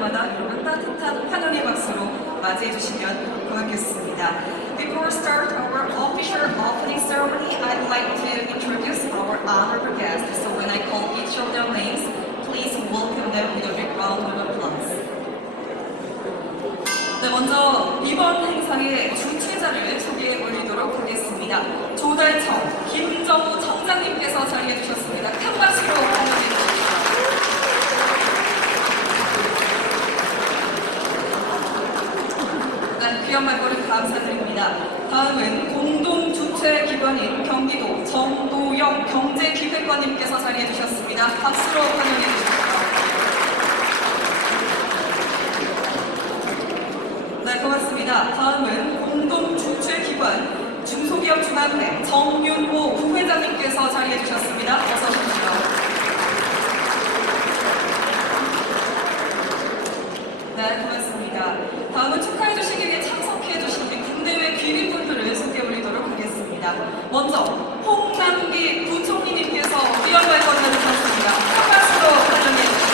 때마다 여러분 따뜻한 환영의 박수로 맞이해 주시면 고맙겠습니다. Before we start our official opening ceremony, I'd like to introduce our honored guests. So when I call each of their names, please welcome them with a big round of applause. 네, 먼저 이번 행사의 주최자를 소개해 올리도록 하겠습니다. 조달청 김정우 청장님께서 자리해 주셨습니다. 큰 박수로 환영해 주십시오. 네, 귀한 말씀을 감사드립니다. 다음은 공동 주최 기관인 경기도 정도영 경제기획관님께서 자리해 주셨습니다. 박수로 환영해 주십시오. 네, 고맙습니다. 다음은 공동 주최 기관 중소기업 중앙회 정윤호 부회장님께서 자리해 주셨습니다. 어서 오십시오. 네, 고맙습니다. 다음은 축하해 주시기 위해 참석해 주신 우리 국내외 귀빈분들을 소개해 올리도록 하겠습니다. 먼저 홍남기 부총리님께서 귀한 말씀을 해주셨습니다. 한 박수로 환영해 주십시오.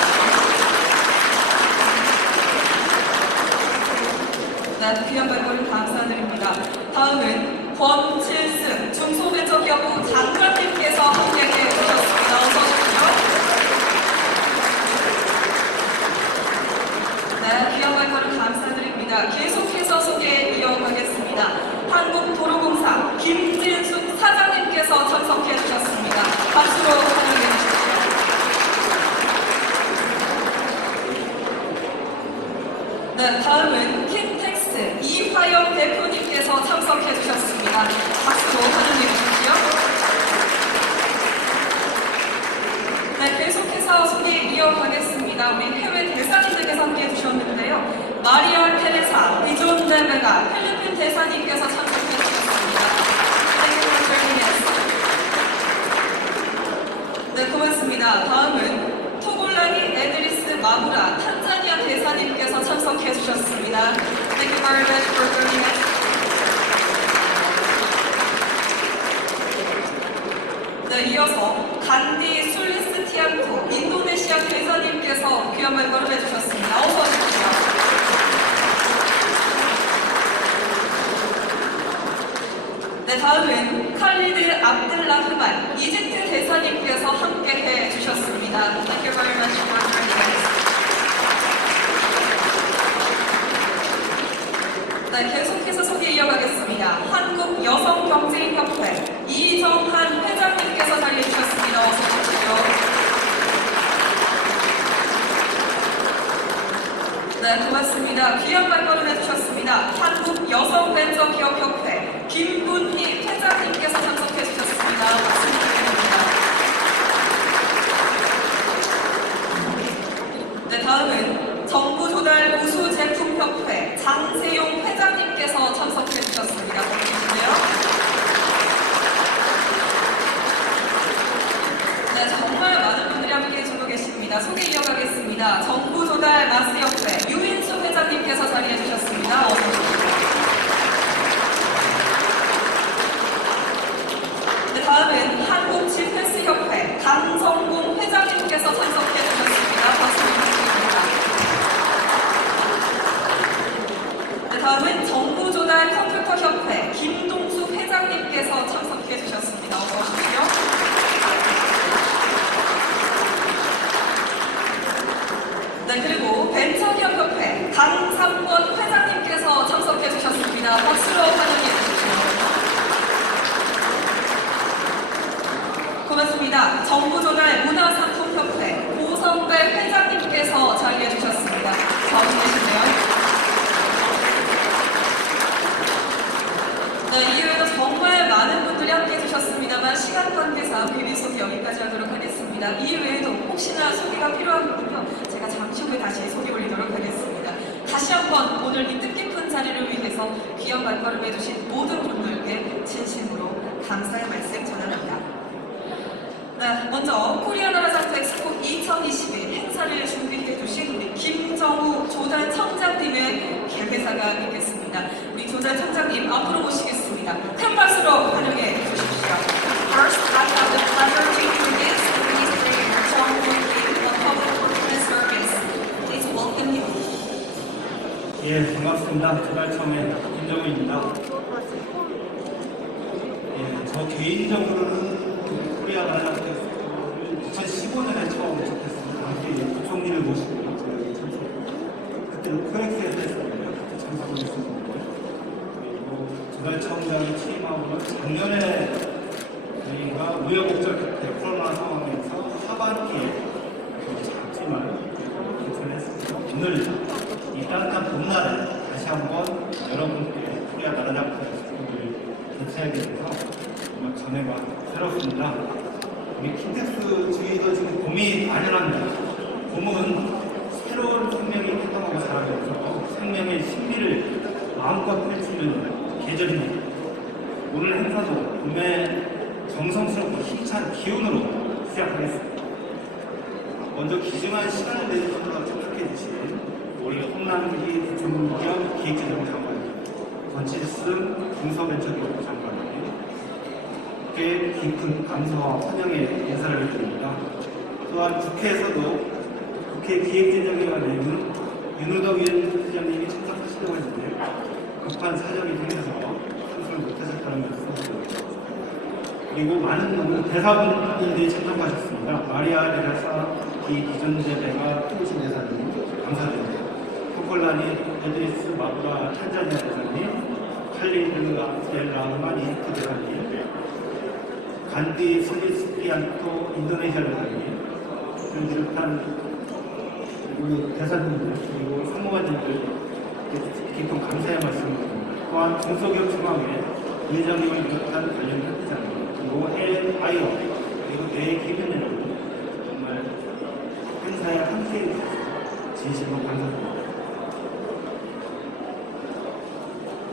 네, 귀한 발걸음 감사드립니다. 다음은 권칠승 중소벤처기업부 장관님께서 함께해 주셨습니다. 어서 오십시오. 네, 귀한 발걸음 감사드립니다. 계속해서 소개 이어가겠습니다. 한국도로공사 김진숙 사장님께서 참석해 주셨습니다. 박수로 환영해 주십시오. 네, 다음은 킨텍스 이화영 대표님께서 참석해 주셨습니다. 박수로 환영해 주십시오. 네, 계속해서 소개 이어가겠습니다. 우리 해외 대사님들께서 함께해 주셨는데요. 마리아 테레사 비존 데메가 필리핀 대사님께서 참석해 주셨습니다. 네, 고맙습니다. 다음은 토골라기 에드리스 마무라 탄자니아 대사님께서 참석해 주셨습니다. Thank you very much for joining us. 네, 이어서 간디 술리스티안토 인도네시아 대사님께서 귀한 말걸음 해주셨습니다. 어서 오십시오. 네, 다음은 칼리드 압들라흐만 이집트 대사님께서 함께해 주셨습니다. Thank you very much for joining us. 네, 계속해서 소개 이어가겠습니다. 한국여성경제인협회 이정한 회장님께서 자리해 주셨습니다. 어서 오십시오. 네, 고맙습니다. 귀한 발걸음 해주셨습니다. 한국여성벤처기업협회 김분희 회장님께서 참석해 주셨습니다. 박수 부탁드립니다. 네, 다음은 정부조달 우수제품협회 장세용 회장님께서 참석해 주셨습니다. 반갑으신데요. 네, 정말 많은 분들이 함께 해주고 계십니다. 소개 이어가겠습니다. 정부조달 마스협회 유인수 회장님께서 자리해 주셨습니다. 어서 오십시오. 네, 다음은 한국지패스협회 강성공 회장님께서 참석해 주셨습니다. 박수 부탁드립니다. 네, 다음은 정부조달 컴퓨터협회 김동수 회장님께서 참석해 주셨습니다. 어서 오십시오. 네, 그리고 벤처기업협회 강삼권 회장님께서 참석해 주셨습니다. 박수로 환영해 주십시오. 고맙습니다. 정부조달 문화상품협회 고성배 회장님께서 자리해 주셨습니다. 저기 계시네요. 네, 이외에도 정말 많은 분들이 함께 해주셨습니다만 시간 관계상 비밀 소개 여기까지 하도록 하겠습니다. 이외에도 혹시나 소개가 필요한 분은요, 제가 잠시 후에 다시 소개 올리도록 하겠습니다. 다시 한번 오늘 이 뜻깊은 자리를 위해서 귀한 발걸음 해주신 모든 분들께 진심으로 감사의 말씀 전합니다. 네, 먼저 코리아나라장터 엑스포 2021 행사를 준비해 주신 우리 김정우 조달청장님의 개회사가 있겠습니다. 우리 조달청장님 앞으로 모시겠습니다. 큰 박수로 환영해 주십시오. First, I have the pleasure to introduce Mr. Jung Woo Kim of Public Procurement Service. Please welcome him. 반갑습니다. 조달청의 김정우입니다. 예, 저 개인적으로는 코리아 나라를 2015년에 처음 접했습니다. 당시 부총리를 모시고 제가 참석. 그때는 코엑스에 했었는데요. 그때 참석을 했었는데 그리고 조달청장이 취임하고는 작년에 저희가 우여곡절 끝에 코로나 상황에서 하반기에 작지만 개최했습니다. 오늘 이 따뜻한 봄날에 다시 한번 여러분께 코리아 나라장 스쿨을 개최하게 돼서 정말 감회가 새롭습니다. 우리 킨텍스 주위도 지금 봄이 만연합니다. 봄은 새로운 생명이 태동하고 자라면서 생명의 신비를 마음껏 펼치는 계절입니다. 오늘 행사도 봄의 정성스럽고 힘찬 기운으로 시작하겠습니다. 먼저 귀중한 시간을 내주셔서 참석해 주신 우리 홍남기 부총리겸 기획재정 장관, 권칠승 중소벤처기업 장관님, 꽤 깊은 감사와 환영의 인사를 드립니다. 또한 국회에서도 국회 기획재정위원회 윤우덕 위원장님이 참석하시려고 했는데 급한 사정이 생겨서 참석을 못하셨다는 말씀드립니다. 그리고 많은 대사분들이 참석하셨습니다. 마리아 데라사 기존대회가 통신 대사님 감사드립니다. 토콜라니 에드리스 마브라 탄자니아 대사님, 칼리드 델라마니 대사님, 간디 슬리스피안토 인도네시아 대사님, 그 비롯한 대사님들 그리고 상무관님들 깊은 감사의 말씀드립니다. 또한 중소기업 중앙회 의장님을 비롯한 관련 협회장님, 그리고 해외 바이오, 그리고 내 기업 여러분 정말 행사에 함께해 주셔서 진심으로 감사드립니다.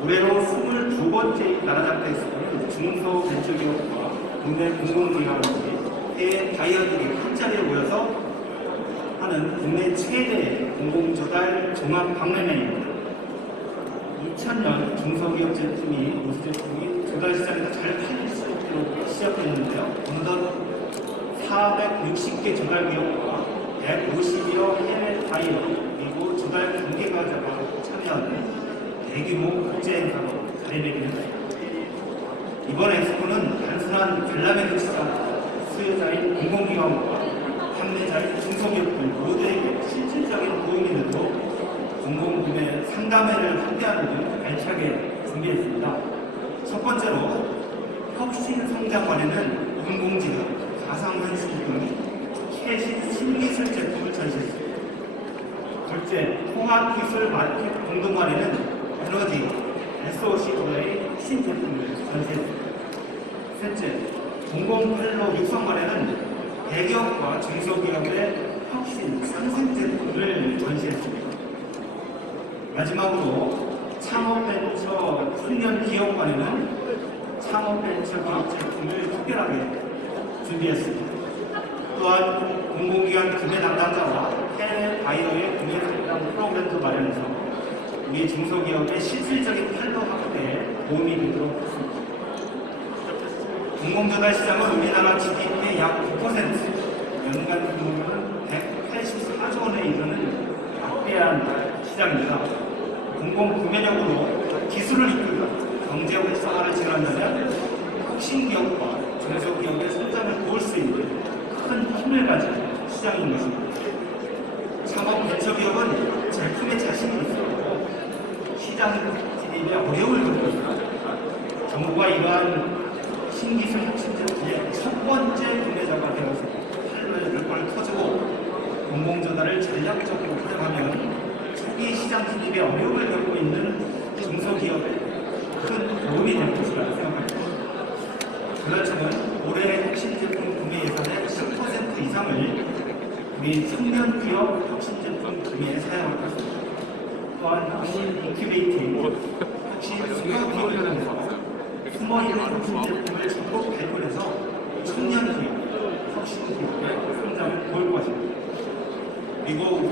올해로 22번째 나라장터에서는 중소벤처기업과 국내 공공기관들이 해외 바이어들이 한자리에 모여서 하는 국내 최대 공공조달 종합 박람회입니다. 2000년 중소기업 제품이 우수 제품이 조달 시장에서 잘 팔릴 수 있도록 시작했는데요. 어느덧 460개 조달 기업과 150여 해외 바이어 그리고 조달 관계가자가 참여하는 대규모 국제 행사로 자리매김 했습니다. 이번 엑스포는 단순한 관람에 그치지 않고 수요자인 공공기관과 판매자인 중소기업들 모두에게 실질적인 도움이 되도록 공공구매 상담회를 확대하는 등 알차게 준비했습니다. 첫 번째로 혁신 성장관에는 인공지능, 가상현실 등 최신 신기술 제품을 전시했습니다. 둘째, 통합기술 마켓 공동관에는 에너지, SOC2의 신제품을 전시했습니다. 셋째, 공공팔로 육성관에는 대기업과 중소기업의 혁신, 상생 제품을 전시했습니다. 마지막으로 창업벤처 훈련 기업관에는 창업벤처 기업 제품을 특별하게 준비했습니다. 또한 공공기관 구매 담당자와 해외 바이어의 구매 상담 프로그램도 마련해서 우리 중소기업의 실질적인 팔로 확대에 도움이 되도록 했습니다. 공공조달 시장은 우리나라 GDP의 약 9%, 연간 규모는 184조 원에 이르는 막대한 시장입니다. 공공구매력으로 기술을 이끌고 경제 활성화를 지원한다면 혁신기업과 중소기업의 성장을 도울 수 있는 큰 힘을 가진 시장인 것입니다. 창업벤처기업은 제품에 자신이 있고 시장 진입에 어려움을 겪고 있습니다. 정부가 이러한 신기술 혁신 제품의 첫 번째 구매자가 되어서 판로의 물꼬를 터주고 공공조달을 전략적으로 활용하면 초기 시장 진입에 어려움을 겪고 있는 중소기업에 큰 도움이 될 것이라 생각합니다. 조달청은 올해 혁신 제품 구매 예산의 10% 이상을 우리 청년 기업 혁신 제품 구매에 사용할 것입니다. 또한 혁신 인큐베이팅, 혁신 수요기업을 통해서 숨어있는 혁신 제품을 적극 발굴해서 청년 기업, 혁신 기업의 성장을 도울 것입니다. 그리고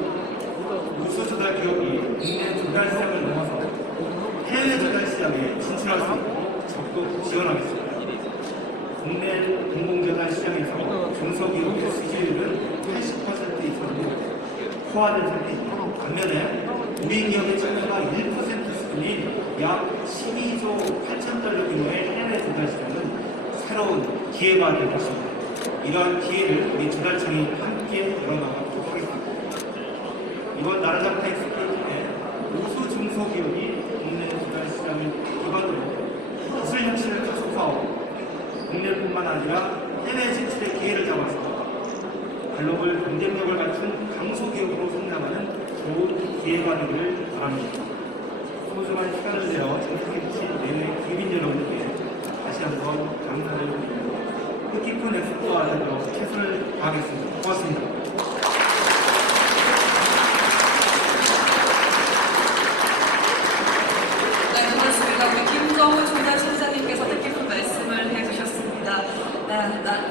우수 조달 기업이 국내 조달 시장을 넘어서 해외 조달 시장에 진출할 수 있도록 적극 지원하겠습니다. 국내 공공조달 시장에서 중소기업의 수주율은 80% 이상으로 포화된 상태입니다. 반면에 우리 기업의 참여가 1% 수준인 약 12조 8천 달러 규모의 해외 조달 시장은 새로운 기회가 될 것입니다. 이러한 기회를 우리 조달청이 함께 열어나가도록 하겠습니다. 이번 나라장 텍스포에 우수 중소기업이 국내 조달 시장을 기반으로 기술 혁신을加速하고 국내뿐만 아니라 해외 진출의 기회를 잡아서 글로벌 경쟁력을 갖춘 강소기업으로 성장하는 좋은 기회가 되기를 바랍니다. 소중한 시간을 내어 정책해주신 내외 기업인 여러분께 다시 한번 감사를 드립니다. 뜻깊은 엑스포가 되도록 최선을 다하겠습니다. 고맙습니다. 네, 고맙습니다. 우리 김정우 조달청장님께서 뜻깊은 말씀을 해주셨습니다.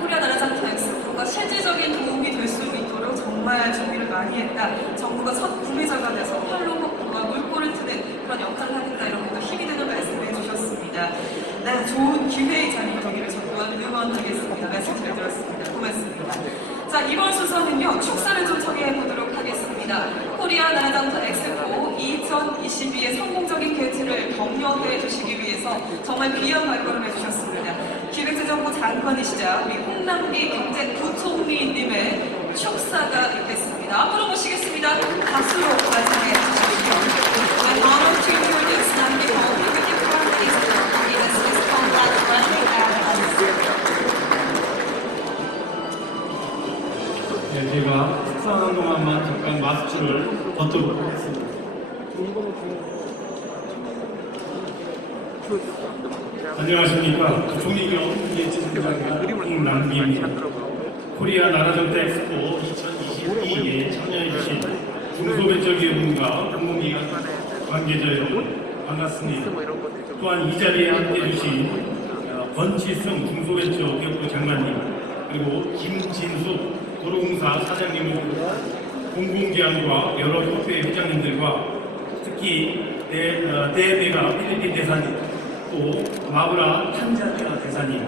코리아 나라장 엑스포가 실질적인 도움이 될 수 있도록 정말 준비를 많이 했다. 정부가 첫 구매자가 돼서 활로와 물꼬를 트는 그런 역할을 하겠다. 이렇게 또 힘이 되는 말씀을 해주셨습니다. 네, 좋은 기회의 자리 되기를 저 또한 응원하겠습니다. 말씀 잘 들었습니다. 고맙습니다. 자, 이번 순서는요, 축사를 좀 정해보도록 하겠습니다. 코리아 나라장터 엑스포 2022의 성공적인 개최를 격려해 주시기 위해서 정말 귀한 발걸음 해주셨습니다. 기획재정부 장관이시자 우리 홍남기 경제부총리님의 축사가 있겠습니다. 앞으로 모시겠습니다. 박수로 맞이해 주십시오. I'm honored to introduce Namgi Hong, Executive Prime Minister of Korea, Swiss Combat Running 네, 제가 식사하는 동안만 잠깐 마스크를 벗도록 하겠습니다. 안녕하십니까. 부총리 겸 기획재정부장관 홍남기입니다. 코리아 나라전대 엑스포 2022에 참여해주신 중소벤처기업과 공공기관 관계자 여러분 반갑습니다. 또한 이 자리에 함께해주신 권치승 중소벤처기업부 장관님 그리고 김진숙 도로공사 사장님을 비롯한 공공기관과 여러 협회 회장님들과 특히 대베가 필리핀 대사님 또 마브라 탄자니아 대사님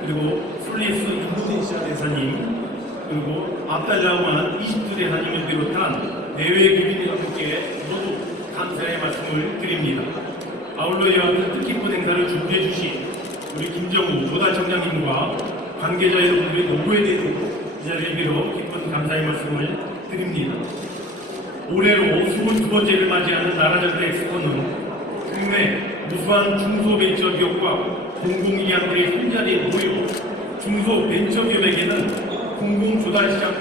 그리고 슬리스 인도네시아 대사님 그리고 압달라우만 이집트 대사님을 비롯한 내외 기빈 여러분께 모두 감사의 말씀을 드립니다. 아울러 이와 같은 뜻깊은 행사를 준비해 주신 우리 김정우 조달청장님과 관계자 여러분들의 노고에 대해서 이 자리에 빌어 깊은 감사의 말씀을 드립니다. 올해로 22번째를 맞이하는 나라전대 엑스포는 국내 우수한 중소벤처기업과 공공기관들의 한자리에 모여 중소벤처기업에게는 공공조달시장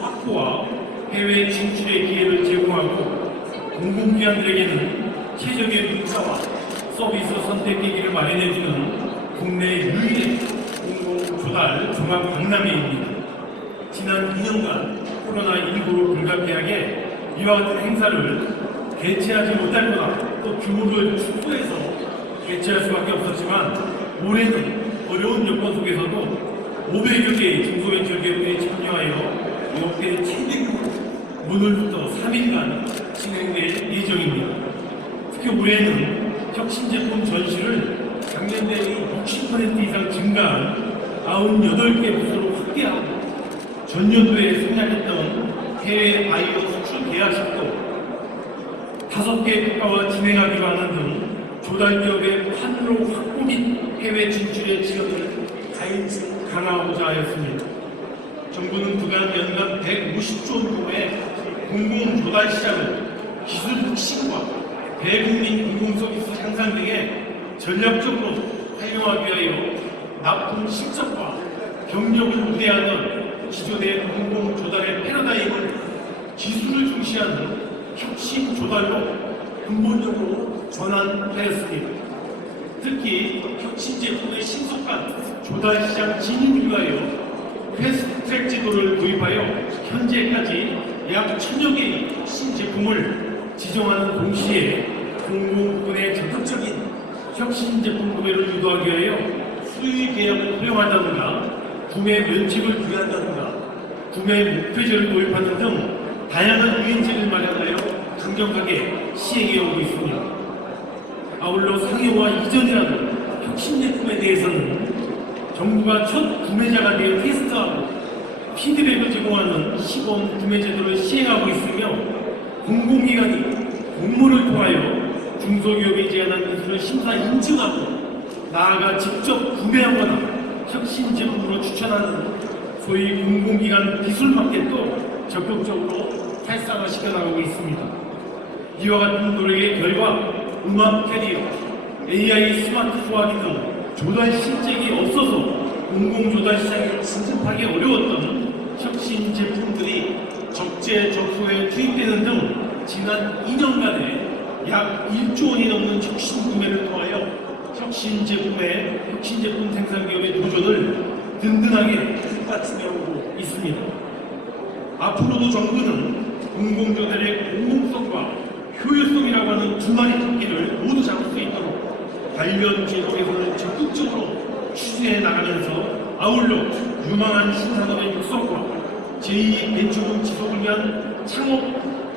확보와 해외 진출의 기회를 제공하고 공공기관들에게는 최적의 문자와 서비스 선택기기를 마련해주는 국내 유일의 공공조달 종합박람회입니다. 지난 2년간 코로나19로 불가피하게 이와 같은 행사를 개최하지 못하거나 또 규모를 축소해서 개최할 수밖에 없었지만 올해는 어려운 여건 속에서도 500여 개의 중소벤처기업들이 참여하여 역대 최대 오늘부터 3일간 진행될 예정입니다. 특히 올해는 혁신제품 전시를 작년 대비 60% 이상 증가한 98개 부서로 확대하고 전년도에 생략했던 해외 바이오 수출 계약식도 5개 국가와 진행하기로 하는 등 조달기업의 판로 확보 및 해외 진출의 지원을 가인층 강화하고자 하였습니다. 정부는 그간 연간 150조 원 규모의 공공조달시장을 기술 혁신과 대국민 공공서비스 향상 등에 전략적으로 활용하기 위하여 납품 실적과 경력을 우대하던 기존의 공공조달의 패러다임을 기술을 중시하는 혁신 조달로 근본적으로 전환하였습니다. 특히 혁신 제품의 신속한 조달 시장 진입을 위하여 패스트트랙 제도를 도입하여 현재까지 약 1000여 개의 신제품을 지정하는 동시에 공공부문의 적극적인 혁신 제품 구매를 유도하기 위하여 수의 계약을 허용한다든가 구매 면책을 부여한다든가 구매 목표제를 도입하는 등 다양한 유인책을 마련하여 강력하게 시행해 오고 있습니다. 아울러 상용화 이전이라도 혁신 제품에 대해서는 정부가 첫 구매자가 되어 테스트하고 피드백을 제공하는 시범 구매 제도를 시행하고 있으며 공공기관이 공모를 통하여 중소기업이 제안한 기술을 심사 인증하고 나아가 직접 구매하거나 혁신 제품으로 추천하는 소위 공공기관 기술 마켓도 적극적으로 활성화시켜 나가고 있습니다. 이와 같은 노력의 결과 음악 캐리어, AI 스마트 소화기 등 조달 실적이 없어서 공공조달 시장에 진입하기 어려웠던 혁신 제품들이 적재적소에 투입되는 등 지난 2년간에 약 1조 원이 넘는 혁신 구매를 통하여 혁신 제품 생산 기업의 도전을 든든하게 뒷받침해 오고 있습니다. 앞으로도 정부는 공공조달의 공공성과 효율성이라고 하는 두 마리 토끼를 모두 잡을 수 있도록 관련 제도 개선을 적극적으로 추진해 나가면서 아울러 유망한 신산업의 육성과 제2벤처붐 지속을 위한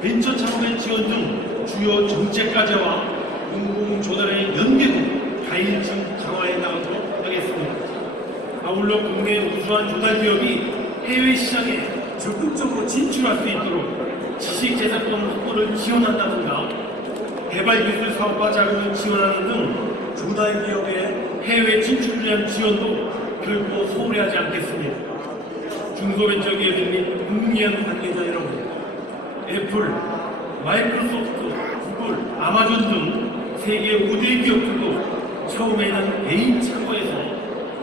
벤처 창업의 지원 등 주요 정책 과제와 공공조달의 연계도 가일층 강화해 나가도록 하겠습니다. 아울러 국내 우수한 조달 기업이 해외 시장에 적극적으로 진출할 수 있도록 지식재산권 확보를 지원한다든가 개발기술 사업화 자금을 지원하는 등 조달 기업의 해외 진출을 위한 지원도 결코 소홀히 하지 않겠습니다. 중소벤처기업 및 공공기관 관계자 여러분, 애플, 마이크로소프트, 구글, 아마존 등 세계 5대 기업들도 처음에는 개인 창고에서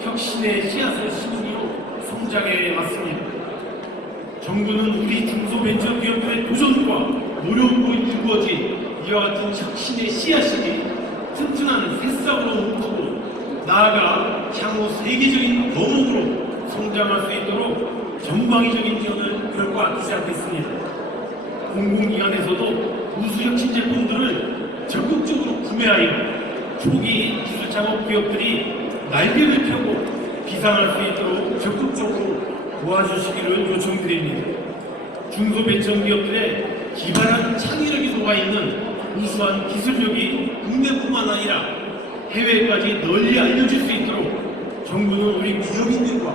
혁신의 씨앗을 심기로 성장해 왔습니다. 정부는 우리 중소벤처기업의 도전과 노력으로 이루어진 이와 같은 혁신의 씨앗이 튼튼한 새싹으로 움트고 나아가 향후 세계적인 거목으로 성장할 수 있도록 전방위적인 지원을 결코 아끼지 않겠습니다. 공공기관에서도 우수혁신 제품들을 적극적으로 구매하여 초기 기술 창업 기업들이 날개를 펴고 비상할 수 있도록 적극적으로 도와주시기를 요청드립니다. 중소벤처기업들의 기발한 창의력이 녹아있는 우수한 기술력이 국내뿐만 아니라 해외까지 널리 알려질 수 있도록 정부는 우리 기업인들과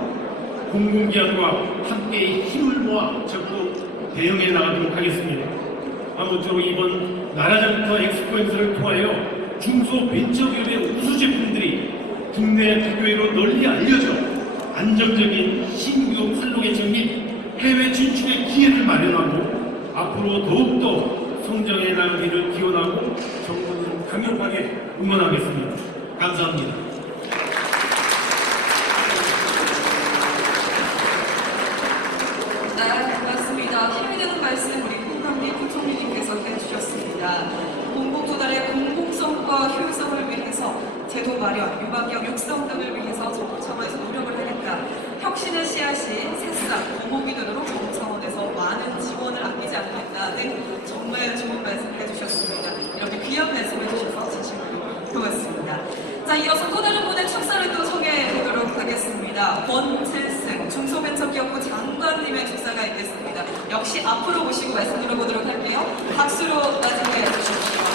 공공기관과 함께 힘을 모아 적극 대응해 나가도록 하겠습니다. 아무쪼록 이번 나라장터 엑스포 행사를 통하여 중소벤처기업의 우수 제품들이 국내 국외로 널리 알려져 안정적인 신규 활로의 정립, 해외 진출의 기회를 마련하고 앞으로 더욱더 성장해 나가기를 기원하고 정부는 강력하게 응원하겠습니다. 감사합니다. 네, 고맙습니다. 힘이 되는 말씀 우리 홍남기 부총리님께서 해주셨습니다. 공공조달의 공공성과 효율성을 위해서 제도 마련, 유방역 육성 등을 위해서 정부 차원에서 노력을 하겠다. 혁신의 씨앗이 새싹, 고목이들으로 정부 차원에서 많은 지원을 아끼지 않겠다는 정말 좋은 말씀 해주셨습니다. 이렇게 귀한 말씀 해주셔서 진심으로 고맙습니다. 자, 이어서 또 다른 분의 축사를 또 소개해 보도록 하겠습니다. 권칠승 중소벤처기업부 장관님의 축사가 있겠습니다. 역시 앞으로 모시고 말씀 들어보도록 할게요. 박수로 맞이해 주십시오.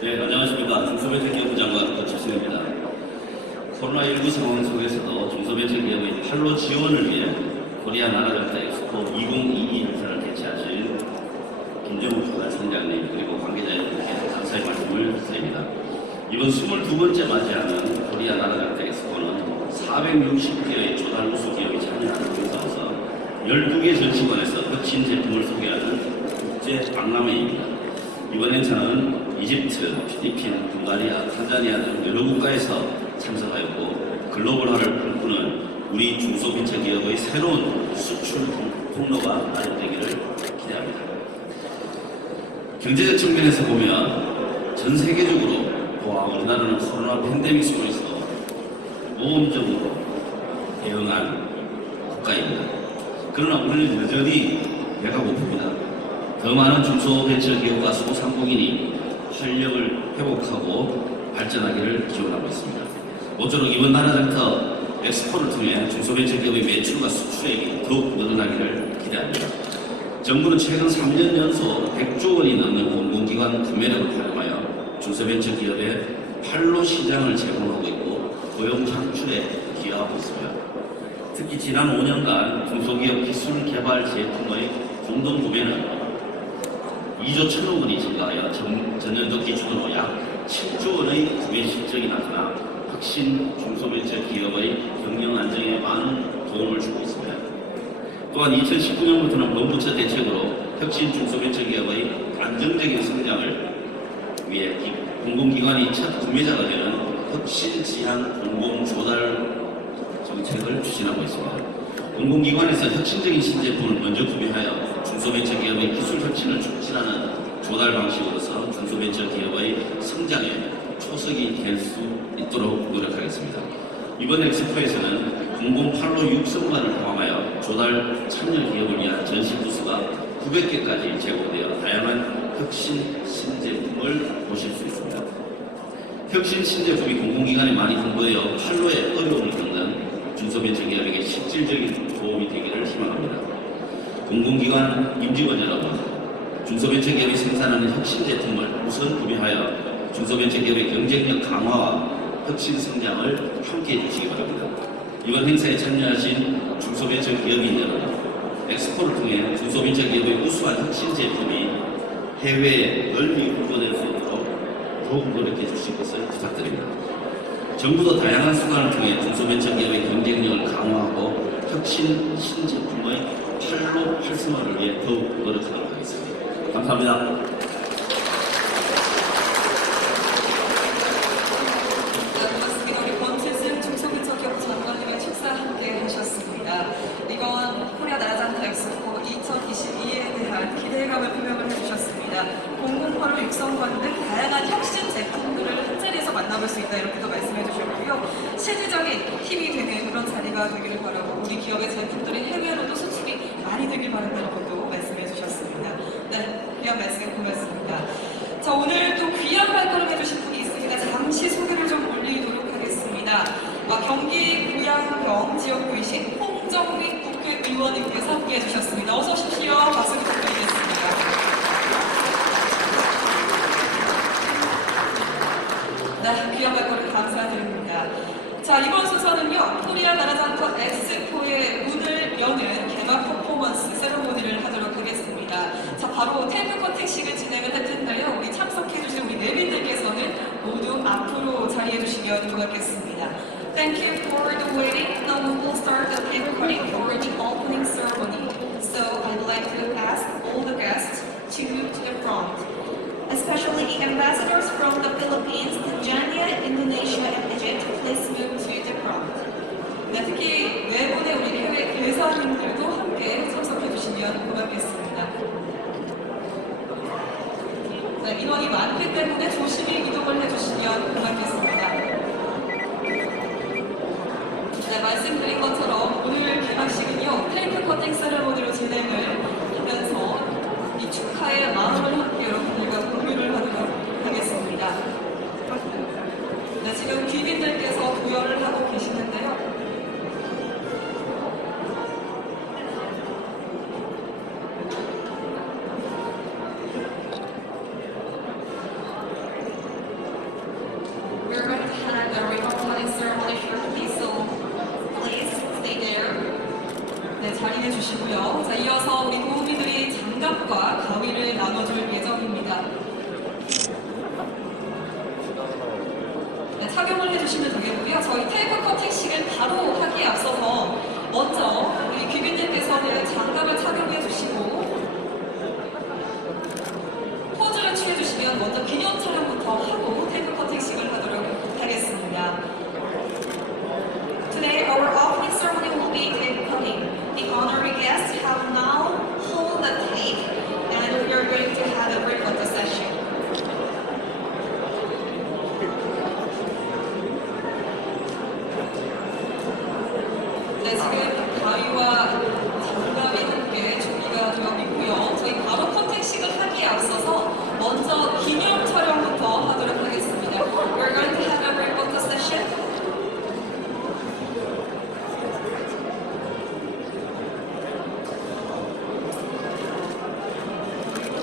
네, 안녕하십니까. 중소벤처기업부 장관 권칠승입니다. 코로나19 상황 속에서도 중소벤처기업의 활로 지원을 위해 코리아 나라장터 엑스포 2022 행사를 개최하신 김정욱 부사장님 그리고 관계자 여러분께 감사의 말씀을 드립니다. 이번 22번째 맞이하는 코리아 나라장터 엑스포는 460개의 조달 우수 기업이 참여하는 행사로서 12개 전시관에서 거친 제품을 소개하는 국제 박람회입니다. 이번 행사는 이집트, 필리핀, 헝가리아, 탄자니아 등 여러 국가에서 참석하였고 글로벌화를 꿈꾸는 우리 중소벤처기업의 새로운 수출 통로가 마련되기를 기대합니다. 경제적 측면에서 보면 전 세계적으로 또한 우리나라는 코로나 팬데믹 속에서 모험적으로 대응한 국가입니다. 그러나 우리는 여전히 배가 고픕니다. 더 많은 중소벤처기업과 소상공인이 활력을 회복하고 발전하기를 기원하고 있습니다. 모쪼록 이번 나라장터 엑스포를 통해 중소벤처기업의 매출과 수출액이 더욱 늘어나기를 기대합니다. 정부는 최근 3년 연속 100조 원이 넘는 공공기관 구매력을 활용하여 중소벤처기업의 활로 시장을 제공하고 있고 고용 창출에 기여하고 있습니다. 특히 지난 5년간 중소기업 기술 개발 제품의 공동 구매는 2조 1천억 원이 증가하여 전년도 기준으로 약 7조 원의 구매 실적이 나타나 혁신 중소벤처기업의 경영 안정에 많은 도움을 주고 있습니다. 또한 2019년부터는 본부처 대책으로 혁신 중소벤처기업의 안정적인 성장을 위해 공공기관이 첫 구매자가 되는 혁신 지향 공공 조달 정책을 추진하고 있습니다. 공공기관에서 혁신적인 신제품을 먼저 구매하여 중소벤처기업의 기술 혁신을 촉진하는 조달 방식으로서 중소벤처기업의 성장에 초석이 될 수 있도록 노력하겠습니다. 이번 엑스포에서는 공공8로 육성관을 포함하여 조달 참여 기업을 위한 전시 부스가 900개까지 제공되어 다양한 혁신 신제품을 보실 수 있습니다. 혁신 신제품이 공공기관에 많이 홍보되어 판로에 어려움을 겪는 중소벤처기업에게 실질적인 도움이 되기를 희망합니다. 공공기관 임직원 여러분, 중소벤처기업이 생산하는 혁신 제품을 우선 구매하여 중소벤처기업의 경쟁력 강화와 혁신 성장을 함께해 주시기 바랍니다. 이번 행사에 참여하신 중소벤처기업인 여러분, 엑스포를 통해 중소벤처기업의 우수한 혁신 제품이 해외에 널리 홍보될 수 있도록 더욱 노력해 주실 것을 부탁드립니다. 정부도 다양한 수단을 통해 중소벤처기업의 경쟁력을 강화하고 혁신 신제품의 판로 활성화를 위해 더욱 노력하도록 하겠습니다. 감사합니다. 우리 권태승 중소벤처기업 장관님의 축사 함께 하셨습니다. 이번 코리아 나라장터 엑스포 2022에 대한 기대감을 표명을 해주셨습니다. 공공화로 육성관 등 다양한 혁신 제품들을 한자리에서 만나볼 수 있다 이렇게도 말씀해 주셨고요. 실질적인 힘이 되는 그런 자리가 되기를 바라고 우리 기업의 제품들이 해외로도 수출이 많이 되길 바란다는 것도 말씀해 주셨습니다. 네, 귀한 말씀 고맙습니다. 자, 오늘 또 귀한 발걸음 해주신 분이 있습니다. 잠시 소개를 좀 올리도록 하겠습니다. 경기 고양병 지역구이신 홍정익 국회의원님께서 함께 해주셨습니다. 어서 오십시오. 박수 부탁드리겠습니다. 네, 귀한 발걸음 감사드립니다. 자, 이번 순서는요, 코리아 나라장터 엑스포의 문을 여는 개막 퍼포먼스 세레모니를 하도록 하겠습니다. 자, 바로 테이프 커팅식을 진행을 할 텐데요. 우리 참석해주신 우리 내빈들께서는 모두 앞으로 자리해주시면 고맙겠습니다. Thank you for the waiting. Now we will start the paper cutting for the opening ceremony. So I'd like to ask all the guests to move to the front, especially the ambassadors from the Philippines, Tanzania, Indonesia, and Egypt. Please move to the front. 네, 특히 외국의 우리 해외 대사님들도 함께 참석해 주시면 고맙겠습니다. 네, 인원이 많기 때문에 조심히 이동을 해주시면 고맙겠습니다. 네, 말씀드린 것처럼 오늘 개막식은요, 테이프 커팅 세레모니로 진행을 하면서 이 축하의 마음을 함께 여러분들과 공유를 하도록 하겠습니다. 네, 지금 귀빈들께서 도열을 하고 계시는데요. We're going to have a ribbon cutting ceremony shortly, so please stay there. 네, 자리해 주시고요. 자, 이어서 우리 도우미들이 장갑과 가위를 나눠줄 예정입니다. 네, 착용을 해주시면 되겠고요. 저희 테이프 커팅식을 바로 하기에 앞서서 먼저 우리 귀빈들께서는 장갑을 착용해 주시고 포즈를 취해 주시면 먼저 기념 촬영부터 하고 테이프 커팅식을 하도록 하겠습니다. Today our opening ceremony will be tape cutting. The honorary guests have now hold the tape and we are going to have a brief photo session. 네, 지금 가위와 장갑이 함께 준비가 되어 있고요. 저희 바로 커팅식을 하기에 앞서서 먼저 기념 촬영부터 하도록 하겠습니다. We're going to have a brief photo session.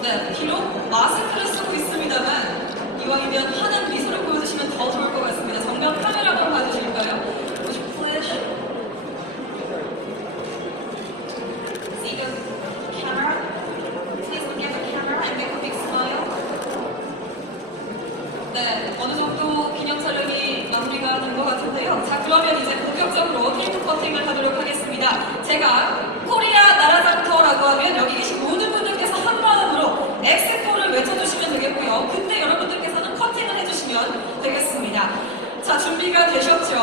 네, 비록 마스크를 쓰고 있습니다만 이왕이면 하는 미소를 보여주시면 더 좋을 것 같습니다. 정면 카메라 한번 봐주실까요? Would you please? 네, 어느 정도 기념 촬영이 마무리가 된 것 같은데요. 자, 그러면 이제 본격적으로 케이크 커팅을 하도록 하겠습니다. 제가 코리아 나라장터라고 하면 여기 계신 모든 분들께서 한 마음으로 엑스포를 외쳐주시면 되겠고요. 그때 여러분들께서는 커팅을 해주시면 되겠습니다. 자, 준비가 되셨죠?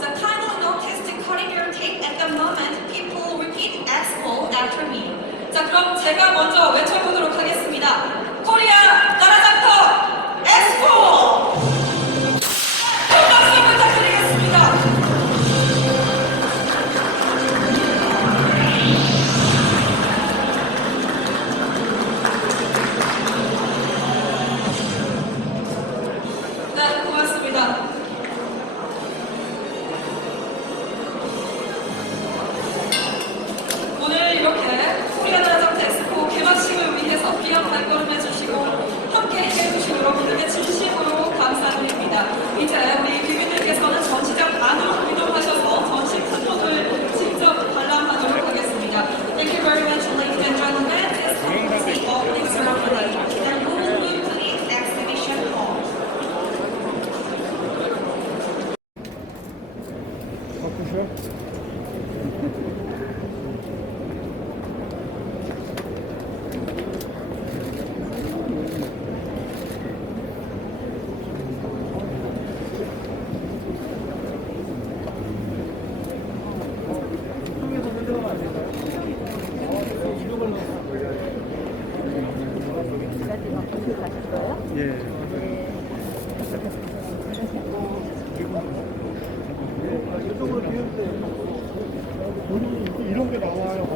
자, kindly notice to cutting your tape at the moment. People repeat Expo after me. 자, 그럼 제가 먼저 외쳐보도록 하겠습니다. 코리아 나라장터 엑스포! 큰 박수 부탁드리겠습니다. 네, 고맙습니다. 오늘 이렇게 코리아 나라장터 엑스포 개막식을 위해서 귀한 발걸음 해주시고 함께 해주신 여러분들께 진심으로 감사드립니다. 이제 우리 귀빈들께서는 전시장 안으로 이동하셔서 전시 쿠폰을 직접 관람하도록 하겠습니다. Thank you very much, ladies and gentlemen. This concludes the opening ceremony. And we will move to the exhibition hall. 이런 게 나와요.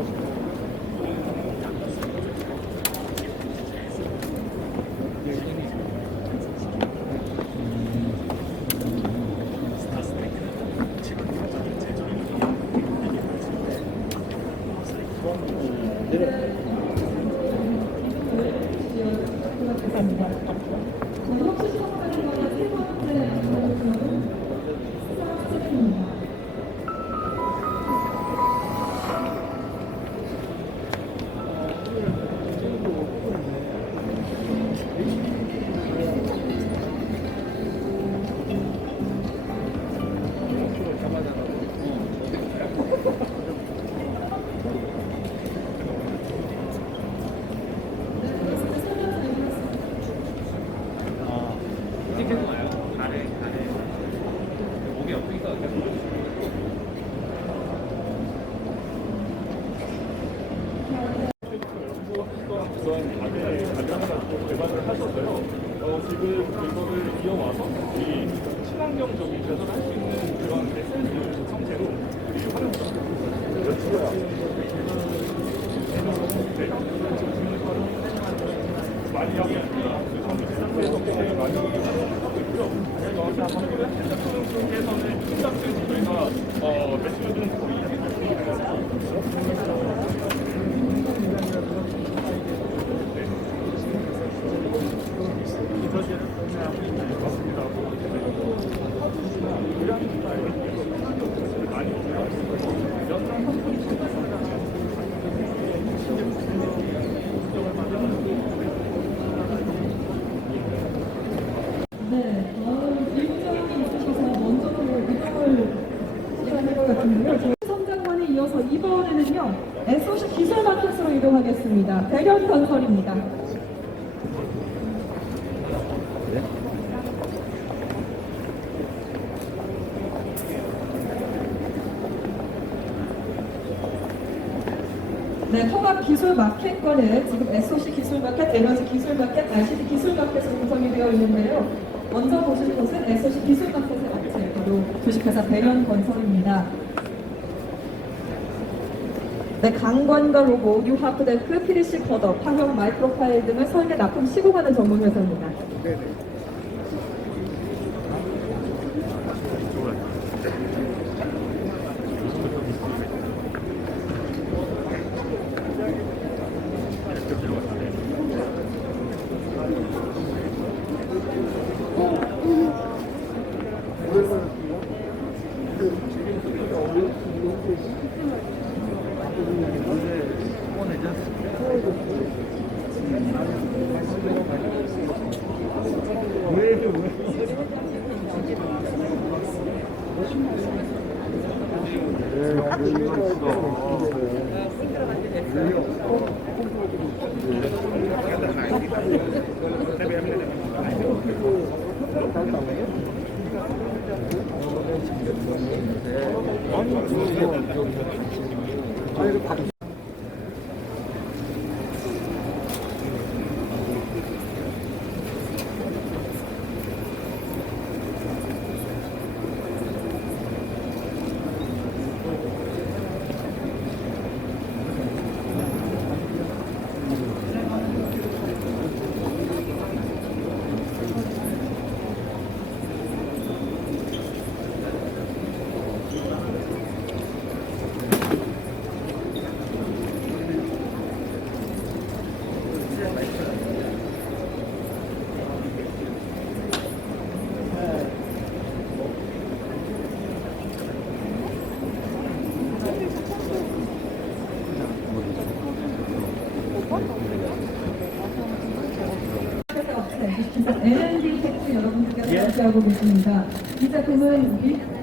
개발을 하셨어요. 지금 그거를 이어와서 이 친환경적인 개선을 할 수 있는 그런 에센스 형태로 많이 하고 있습니다. 전기상태에서 굉장히 많이 하고 있고요. 그래서 한국의 핸드폰 개선을 시작된 저희가 매출을 좀 네, 일정이 있으셔서 먼저 이동을 시작할 것 같은데요. 저희 성장관에 이어서 이번에는요, SOC 기술마켓으로 이동하겠습니다. 대련 건설입니다. 네, 통합 기술 마켓과는 지금 SOC 기술 마켓, 에너지 기술 마켓, ICT 기술 마켓으로 구성이 되어 있는데요. 먼저 보실 곳은 SOC 기술 마켓의 업체, 바로 주식회사 대련 건설입니다. 네, 강관과 로봇, 유하프데크, PDC 커더, 파형 마이크로 파일 등을 설계, 납품, 시공하는 전문 회사입니다. 왜 L&D 텍스 여러분들께서 함께하고 계십니다. 이 제품은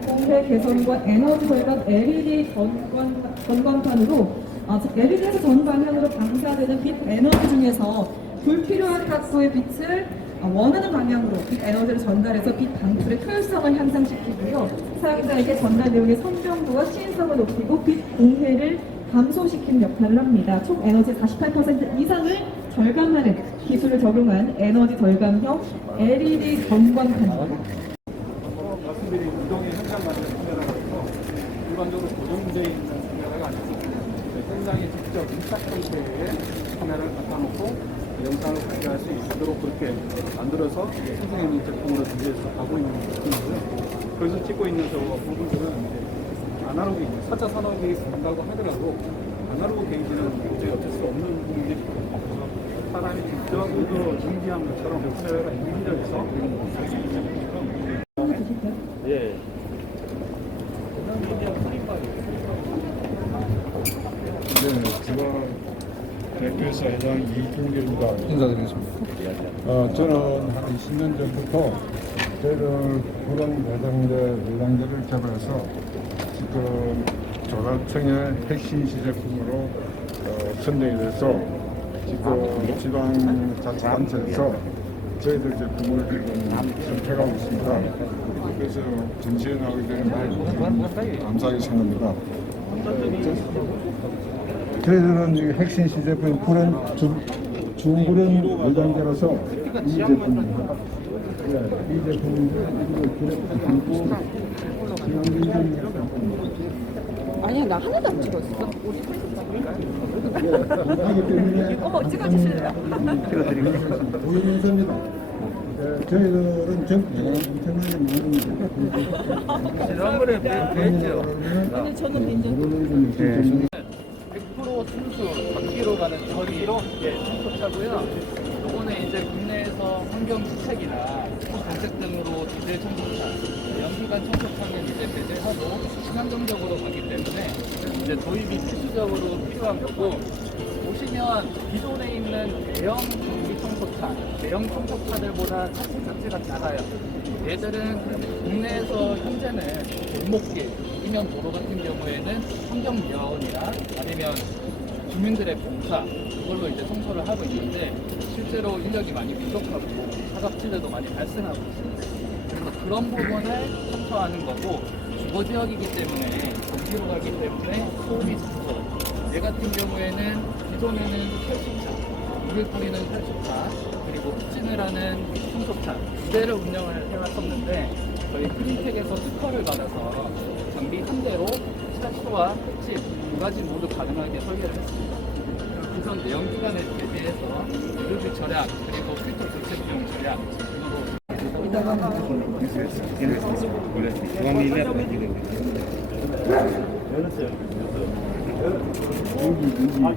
공해 개선과 에너지 절감 LED 전광판으로 LED에서 전 방향으로 방사되는 빛 에너지 중에서 불필요한 각도의 빛을 원하는 방향으로 빛 에너지를 전달해서 빛 방출의 효율성을 향상시키고요. 사용자에게 전달 내용의 선명도와 시인성을 높이고 빛 공해를 감소시키는 역할을 합니다. 총 에너지 48% 이상을 절감하는 기술을 적용한 에너지 절감형 LED 전광판입니다. 말씀드린 이동의 현장 같은 카메라가 있고 일반적으로 고정되어 있는 카메라가 아니고 현장에 직접 밀착 형태의 카메라를 갖다 놓고 영상을 관리할 수 있도록 그렇게 만들어서 선생님 제품으로 준비해서 가고 있는 제품이고요. 그래서 찍고 있는 저 부분들은 아날로그 4차 산업이 된다고 하더라도 아날로그 게이지는 도저히 어쩔 수 없는 부분들이 있거든요. 사람이 직접 의도 중지한 것처럼 역사가 있는 현장에서 쓸수 있는 제품이고요. 예. 네, 제가 대표이사 회장 이준길입니다. 인사드리겠습니다. 저는 한 20년 전부터 저희들 그런 외장재를 개발해서 지금 조달청의 핵심 시제품으로 선정이 돼서 지금 지방자치단체에서 저희들 제품을 지금 선택하고 있습니다. 그래서 전시회 나오게 되는 감사하게 생각합니다. 저희들은 이 핵심 시제품인 중구령 외장재라서 이 제품입니다. 이 제품인데 아니야, 나 하나도 안 찍었어. 우리 하기 때문에 찍어주실래요? 보이면서입니다. 저희들은 엄청나게 많은 지난번에 뵀죠. 아니, 저는 민정. 100% 순수 전기로 가는 전기로 청소차고요. 요거는 이제 국내에서 환경 주택이나 정책 등으로 디젤 청소차, 연기관 청소차는 이제 배제하고 친환경적으로 가기 때문에 이제 도입이 필수적으로 필요한 거고, 보시면 기존에 있는 대형 전기 청소차, 대형 청소차들보다 차체 자체가 작아요. 얘들은 국내에서 현재는 골목길, 이면 도로 같은 경우에는 환경미화원이나 아니면 주민들의 봉사, 이걸로 이제 청소를 하고 있는데 실제로 인력이 많이 부족하고 사각지대도 많이 발생하고 있습니다. 그래서 그런 부분을 청소하는 거고, 주거 지역이기 때문에 전기로 가기 때문에 소음이 적죠. 얘 같은 경우에는 기존에는 탈수차, 물을 뿌리는 탈수차, 그리고 흡진을 하는 청소차 두 대를 운영을 해왔었는데 저희 크린텍에서 특허를 받아서 장비 한 대로 탈수와 흡진 두 가지 모두 가능하게 설계를 했습니다. 기존 내연기관을 대비해서 에너지 절약 그리고 필터 교체 비용 절약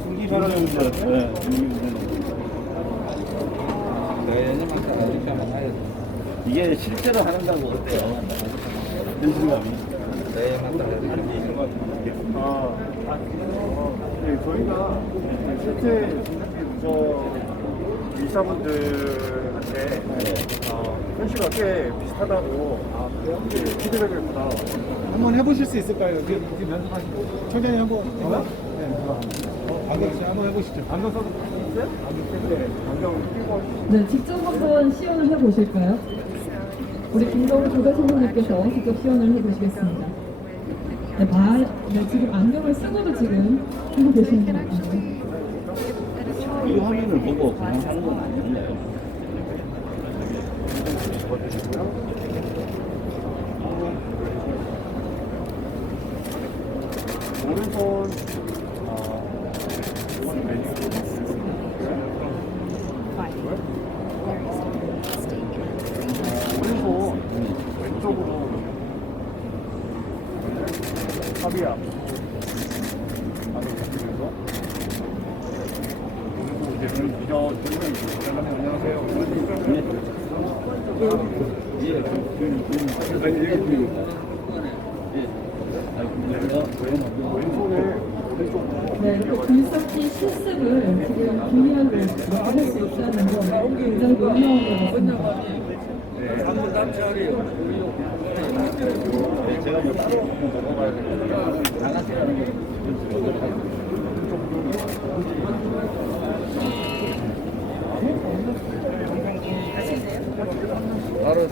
중기 발언입니다. 이게 실제로 하는다고 어때요? 현실감이? 네, 저희가 실제 일사분들한테 현실과 꽤 비슷하다고 피드백을 받아. 한번 해보실 수 있을까요? 여기 면접하시고 청장님 한번 안경 한번 해보시죠. 안경 써도 있어요? 안경 끼고 네, 직접 한번 시연을 해보실까요? 우리 김동훈 조대 선생님께서 직접 시연을 해주시겠습니다. 네, 지금 안경을 쓰고도 지금 하고 계시는 것 같아요. 이 화면을 보고 그냥 하는 건 아닌가요? 왼쪽으로 합이야. 네, 이렇게 글쓰기 실습을 지금 준비하고 할 수 있다는 점 굉장히 놀라운 것 같습니다. 제가 이제 따로 넘어가야 되니까 나가시라는 게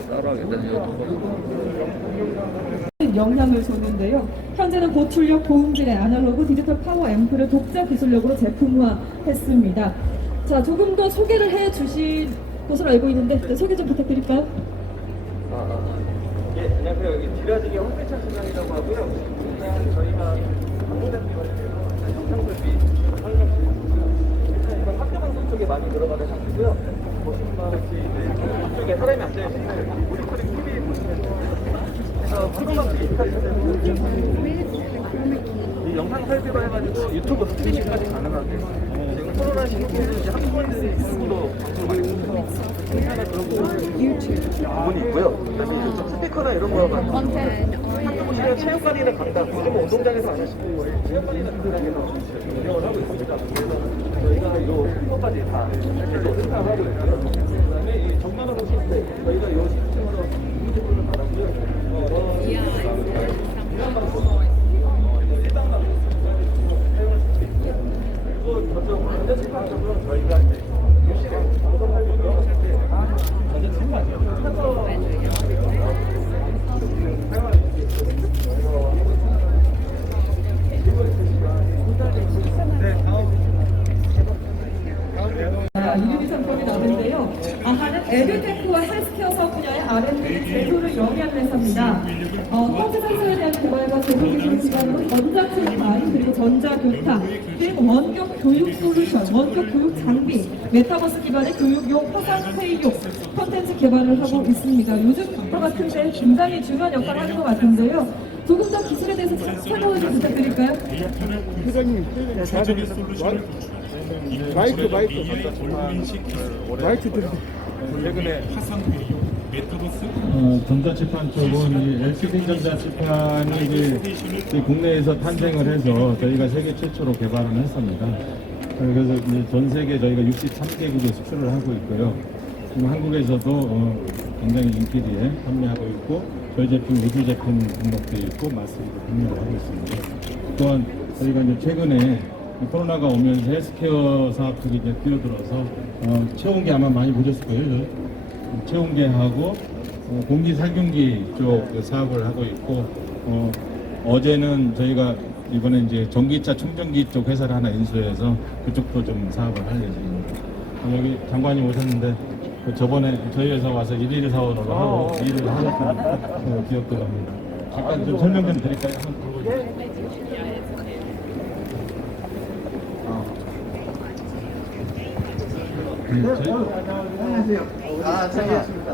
따로 하겠다는 영향을 줬는데요. 현재는 고출력 고음질의 아날로그 디지털 파워 앰프를 독자 기술력으로 제품화했습니다. 자, 조금 더 소개를 해 주실 것으로 알고 있는데 네, 소개 좀 부탁드릴까요? 예, 안녕하세요. 여기 디라지기 홈페이지 시장이라고 하고요. 그냥 저희가 방송된 영상들이 일단 이건 학교 방송 쪽에 많이 들어가는 장비고요. 보시는 바와 같이 이쪽에 사람이 앉아있는 모니터링 TV 보시면 프로그램들이 이 영상 설비로 해가지고 유튜브 스트리밍까지 가능하게 지금 코로나 시국에는 이제 학부모님들이 유튜브로 방송을 많이 해서 생산에 그런 부분이 있고요. 그다음에 이쪽 스피커나 이런 거가 학교 보시면 체육관이나 강당, 요즘 운동장에서 안 하시는 거예요. 체육관이나 강당에서 운영을 하고 있습니다. 그래서 저희가 이 스피커까지 다 실제로 생산을 하고 있고요. 그다음에 이 정면을 보실 때 저희가 이 시스템으로 공유제품을 받았고요. 저희가 이제 유리 상품이 나는데요. 아하는 에듀테크와 헬스케어 사업 분야의 R&D 제조를 영위한 회사입니다. 현재 상사에 대한 개발과 제조 기술 기반으로 전자칠판 그리고 전자교탁 그리고 원격 교육 솔루션, 원격 교육 장비, 메타버스 기반의 교육용 화상 회의용 콘텐츠 개발을 하고 있습니다. 요즘 바빠 같은데 굉장히 중요한 역할을 하는 것 같은데요. 조금 더 기술에 대해서 설명을 좀 부탁드릴까요? 회장님 마이크 들으세요. 최근에 전자칠판 쪽은 이 LCD 전자칠판이 이제 국내에서 탄생을 해서 저희가 세계 최초로 개발을 했습니다. 그래서 이제 전 세계 저희가 63개국에 수출을 하고 있고요. 지금 한국에서도 굉장히 인기리에 판매하고 있고 저희 제품 외주 제품 등록도 있고 마스크도 판매를 하고 있습니다. 또한 저희가 이제 최근에 코로나가 오면서 헬스케어 사업 쪽에 이제 뛰어들어서 체온계 아마 많이 보셨을 거예요. 체온계하고 공기 살균기 쪽 사업을 하고 있고 어제는 저희가 이번에 이제 전기차 충전기 쪽 회사를 하나 인수해서 그쪽도 좀 사업을 할 예정입니다. 여기 장관님 오셨는데 저번에 저희 회사 와서 일일 사원으로 하고 일을 하셨던 기억도 납니다. 잠깐 좀 설명 좀 드릴까요? 한번 들어보세요. 안녕하세요. 저희였습니다.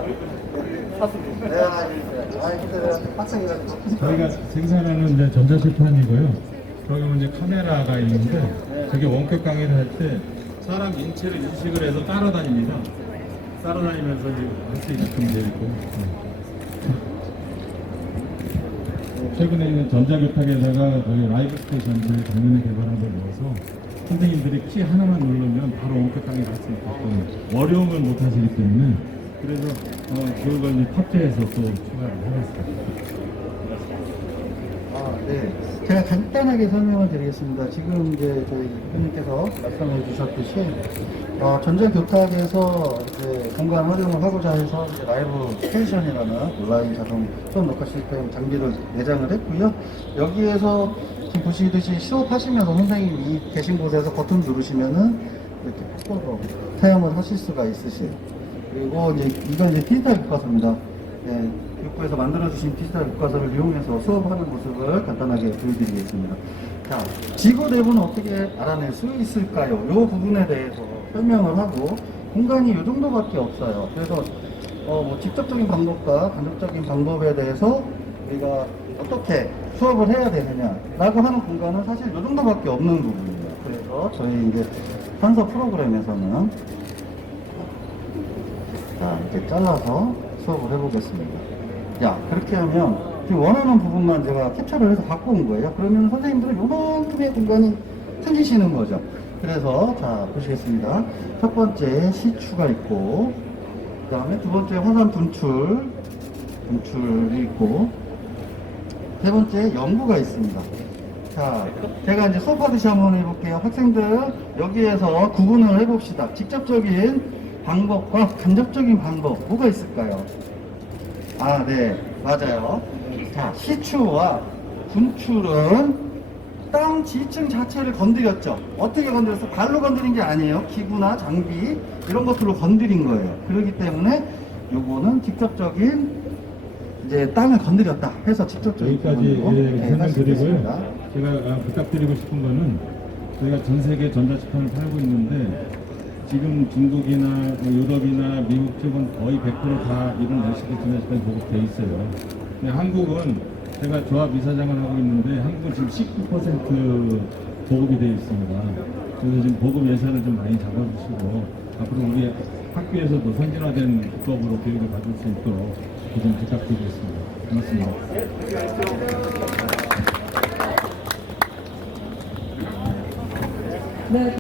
저희가 생산하는 이제 전자칠판이고요. 그러면 이제 카메라가 있는데 저게 원격 강의를 할 때 사람 인체를 인식을 해서 따라다닙니다. 따라다니면서 이제 할 수 있게끔 되어 있고. 최근에 있는 전자교탁에다가 저희 라이브 스테이션 저희 작년에 개발한 걸 넣어서 선생님들이 키 하나만 누르면 바로 원격 강의를 할 수 있게끔 어려움을 못 하시기 때문에 그래서 그걸 이제 탑재해서 또 추가를 해봤습니다. 네. 제가 간단하게 설명을 드리겠습니다. 지금 이제 저희 대표님께서 말씀해 주셨듯이, 전자교탁에서 이제 공간 활용을 하고자 해서 이제 라이브 스테이션이라는 온라인 자동 수업 녹화 시스템 장비를 내장을 했고요. 여기에서 지금 보시듯이 수업하시면서 선생님이 계신 곳에서 버튼 누르시면은 이렇게 톡으로 사용을 하실 수가 있으세요. 그리고 이건 이제 디지털 교과서입니다. 네, 교육부에서 만들어주신 디지털 교과서를 이용해서 수업하는 모습을 간단하게 보여드리겠습니다. 자, 지구 내부는 어떻게 알아낼 수 있을까요? 이 부분에 대해서 설명을 하고, 공간이 이 정도밖에 없어요. 그래서 뭐 직접적인 방법과 간접적인 방법에 대해서 우리가 어떻게 수업을 해야 되느냐라고 하는 공간은 사실 이 정도밖에 없는 부분이에요. 그래서 저희 이제 산서 프로그램에서는 자, 이렇게 잘라서 수업을 해보겠습니다. 자, 그렇게 하면 지금 원하는 부분만 제가 캡처를 해서 갖고 온 거예요. 그러면 선생님들은 요만큼의 공간이 생기시는 거죠. 그래서 자, 보시겠습니다. 첫 번째 시추가 있고, 그 다음에 두 번째 화산 분출이 있고, 세 번째 연구가 있습니다. 자, 제가 이제 수업하듯이 한번 해볼게요. 학생들 여기에서 구분을 해봅시다. 직접적인 방법과 간접적인 방법 뭐가 있을까요? 아, 네, 맞아요. 자, 시추와 분출은 땅 지층 자체를 건드렸죠. 어떻게 건드렸어? 발로 건드린 게 아니에요. 기구나 장비 이런 것들로 건드린 거예요. 그렇기 때문에 요거는 직접적인 이제 땅을 건드렸다 해서 직접적인 여기까지 부분으로 설명드리고요. 제가 부탁드리고 싶은 거는 저희가 전 세계 전자출판을 팔고 있는데 지금 중국이나 유럽이나 미국 쪽은 거의 100% 다 이런 LCD 전자출판이 보급되어 있어요. 근데 한국은 제가 조합 이사장을 하고 있는데 한국은 지금 19% 보급이 되어 있습니다. 그래서 지금 보급 예산을 좀 많이 잡아주시고 앞으로 우리 학교에서도 선진화된 기법으로 교육을 받을 수 있도록 좀 부탁드리겠습니다. 고맙습니다. 네.